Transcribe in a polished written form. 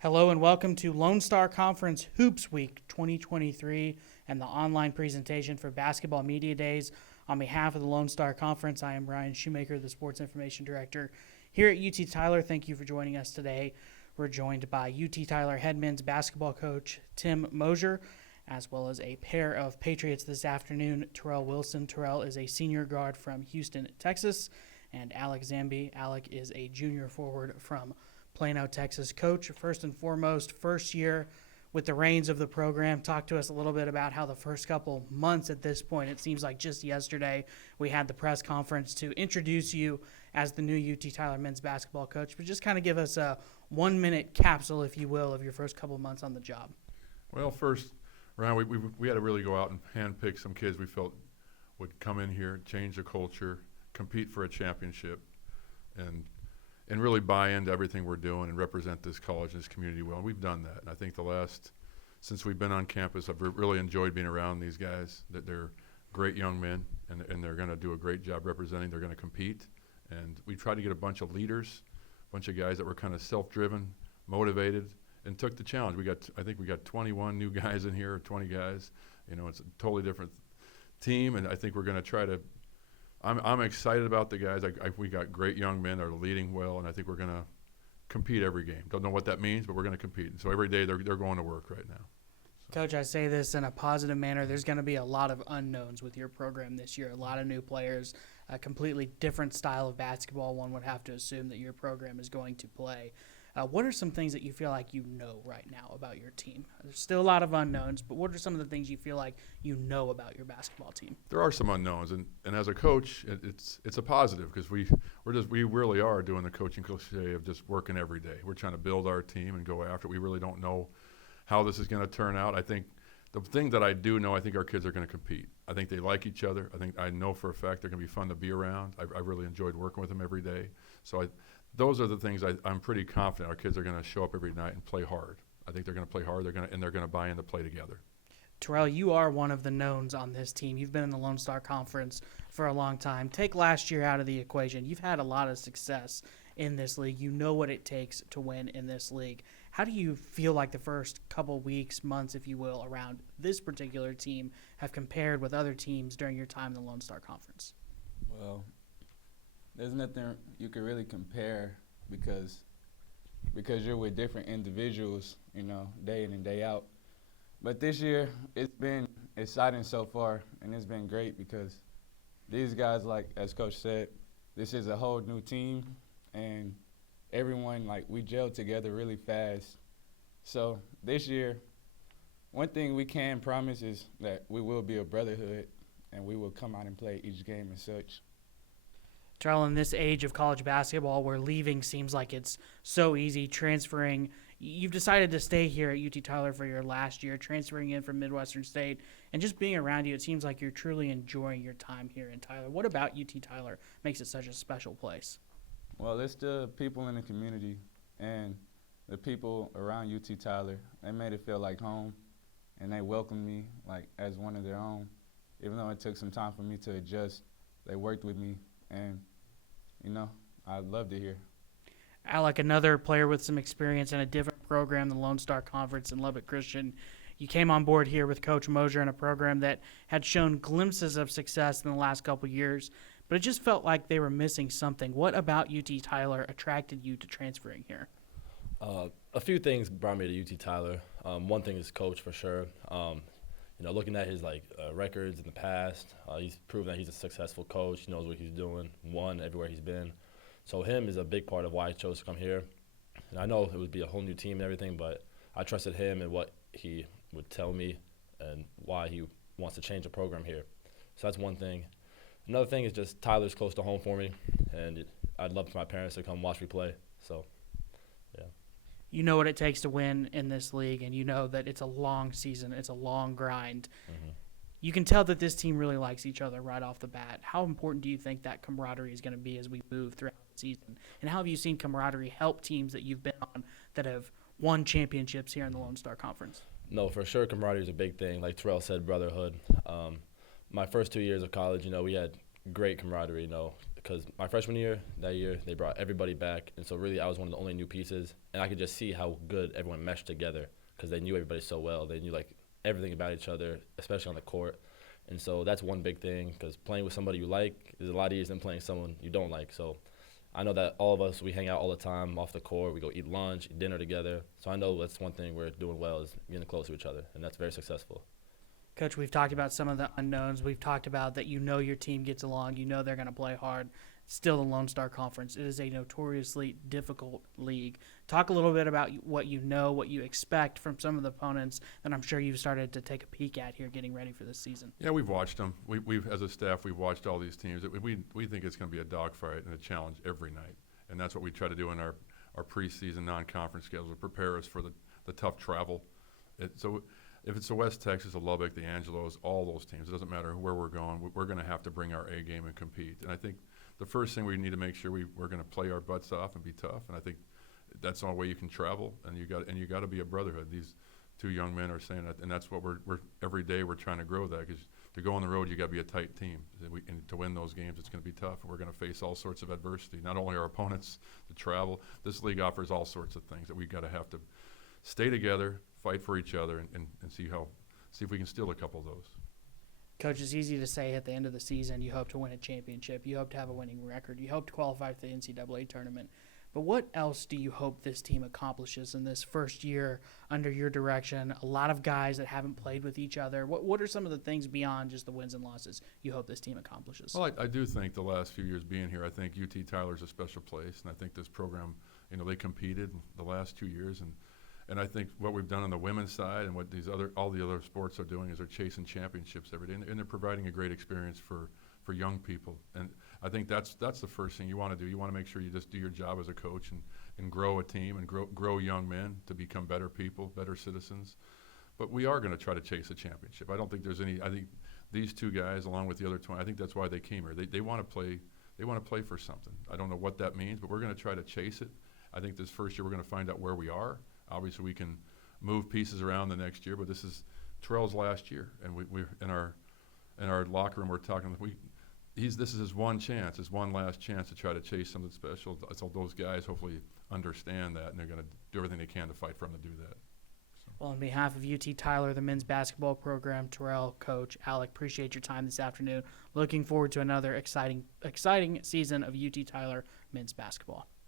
Hello and welcome to Lone Star Conference Hoops Week 2023 and the online presentation for Basketball Media Days. On behalf of the Lone Star Conference, I am Ryan Shoemaker, the Sports Information Director here at UT Tyler. Thank you for joining us today. We're joined by UT Tyler head men's basketball coach Tim Moser, as well as a pair of Patriots this afternoon, Terrell Wilson. Terrell is a senior guard from Houston, Texas, and Alec Zambie. Alec is a junior forward from Plano, Texas. Coach, first and foremost, first year with the reins of the program. Talk to us a little bit about how the first couple months at this point, it seems like just yesterday, we had the press conference to introduce you as the new UT Tyler men's basketball coach. But just kind of give us a 1-minute capsule, if you will, of your first couple months on the job. Well, first, Ryan, we had to really go out and handpick some kids we felt would come in here, change the culture, compete for a championship, and really buy into everything we're doing and represent this college and this community well. And we've done that. And I think since we've been on campus, I've really enjoyed being around these guys. That they're great young men, and they're going to do a great job representing. They're going to compete. And we tried to get a bunch of leaders, a bunch of guys that were kind of self-driven, motivated, and took the challenge. I think we got 21 new guys in here, or 20 guys. You know, it's a totally different team, and I think we're going to try to I'm excited about the guys. We got great young men that are leading well, and I think we're going to compete every game. Don't know what that means, but we're going to compete. And so every day they're going to work right now. Coach, I say this in a positive manner. There's going to be a lot of unknowns with your program this year, a lot of new players, a completely different style of basketball one would have to assume that your program is going to play. What are some things that you feel like you know right now about your team? There's still a lot of unknowns, but what are some of the things you feel like you know about your basketball team? There are some unknowns, and as a coach, it's a positive because we really are doing the coaching cliche of just working every day. We're trying to build our team and go after it. We really don't know how this is going to turn out. I think the thing that I do know, I think our kids are going to compete. I think they like each other. I know for a fact they're going to be fun to be around. I really enjoyed working with them every day. So those are the things I'm pretty confident our kids are going to show up every night and play hard. I think they're going to play hard. They're going to buy in to play together. Terrell, you are one of the knowns on this team. You've been in the Lone Star Conference for a long time. Take last year out of the equation. You've had a lot of success in this league. You know what it takes to win in this league. How do you feel like the first couple weeks, months, if you will, around this particular team have compared with other teams during your time in the Lone Star Conference? Well, there's nothing you can really compare because you're with different individuals, you know, day in and day out. But this year, it's been exciting so far, and it's been great because these guys, like as Coach said, this is a whole new team, and everyone, we gel together really fast. So this year, one thing we can promise is that we will be a brotherhood, and we will come out and play each game and such. Terrell, in this age of college basketball where leaving seems like it's so easy, transferring, you've decided to stay here at UT Tyler for your last year, transferring in from Midwestern State, and just being around you, it seems like you're truly enjoying your time here in Tyler. What about UT Tyler makes it such a special place? Well, it's the people in the community and the people around UT Tyler. They made it feel like home, and they welcomed me as one of their own. Even though it took some time for me to adjust, they worked with me, and I loved it here. Alec, another player with some experience in a different program, the Lone Star Conference in Lubbock Christian. You came on board here with Coach Moser in a program that had shown glimpses of success in the last couple years, but it just felt like they were missing something. What about UT Tyler attracted you to transferring here? A few things brought me to UT Tyler. One thing is coach for sure. Looking at his records in the past, he's proven that he's a successful coach. He knows what he's doing, won everywhere he's been. So him is a big part of why I chose to come here. And I know it would be a whole new team and everything, but I trusted him and what he would tell me and why he wants to change the program here. So that's one thing. Another thing is just Tyler's close to home for me, and I'd love for my parents to come watch me play. So, yeah. You know what it takes to win in this league, and you know that it's a long season, it's a long grind. Mm-hmm. You can tell that this team really likes each other right off the bat. How important do you think that camaraderie is going to be as we move throughout the season? And how have you seen camaraderie help teams that you've been on that have won championships here in the Lone Star Conference? No, for sure camaraderie is a big thing. Like Terrell said, brotherhood. My first 2 years of college, we had great camaraderie. because my freshman year, that year, they brought everybody back. And so really I was one of the only new pieces. And I could just see how good everyone meshed together because they knew everybody so well. They knew, like, everything about each other, especially on the court. And so that's one big thing because playing with somebody you like is a lot easier than playing someone you don't like. So I know that all of us, we hang out all the time off the court. We go eat lunch, eat dinner together. So I know that's one thing we're doing well is getting close to each other, and that's very successful. Coach, we've talked about some of the unknowns. We've talked about that you know your team gets along. You know they're going to play hard. Still the Lone Star Conference. It is a notoriously difficult league. Talk a little bit about what you know, what you expect from some of the opponents that I'm sure you've started to take a peek at here getting ready for this season. Yeah, we've watched them. We've as a staff, we've watched all these teams. We think it's going to be a dogfight and a challenge every night. And that's what we try to do in our preseason non-conference schedule to prepare us for the tough travel. So if it's the West Texas, the Lubbock, the Angelos, all those teams, it doesn't matter where we're going, we're going to have to bring our A game and compete. And I think the first thing we need to make sure we're going to play our butts off and be tough. And I think that's the only way you can travel. And you got to be a brotherhood. These two young men are saying that, and that's what we're every day we're trying to grow that because to go on the road, you got to be a tight team. And to win those games, it's going to be tough. We're going to face all sorts of adversity. Not only our opponents, the travel. This league offers all sorts of things that we've got to have to stay together, fight for each other, and see if we can steal a couple of those. Coach, it's easy to say at the end of the season you hope to win a championship. You hope to have a winning record. You hope to qualify for the NCAA tournament. But what else do you hope this team accomplishes in this first year under your direction? A lot of guys that haven't played with each other. What are some of the things beyond just the wins and losses you hope this team accomplishes? Well, I do think the last few years being here, I think UT Tyler's a special place, and I think this program, they competed the last 2 years, and I think what we've done on the women's side and what all the other sports are doing is they're chasing championships every day, and they're providing a great experience for young people. And I think that's the first thing you want to do. You want to make sure you just do your job as a coach and grow a team and grow young men to become better people, better citizens. But we are going to try to chase a championship. I don't think there's any. I think these two guys, along with the other 20, I think that's why they came here. They want to play. They want to play for something. I don't know what that means, but we're going to try to chase it. I think this first year we're going to find out where we are. Obviously, we can move pieces around the next year, but this is Terrell's last year, and we're in our locker room. We're talking. This is his one last chance to try to chase something special. So those guys hopefully understand that, and they're going to do everything they can to fight for him to do that. So. Well, on behalf of UT Tyler, the men's basketball program, Terrell, Coach, Alec, appreciate your time this afternoon. Looking forward to another exciting season of UT Tyler men's basketball.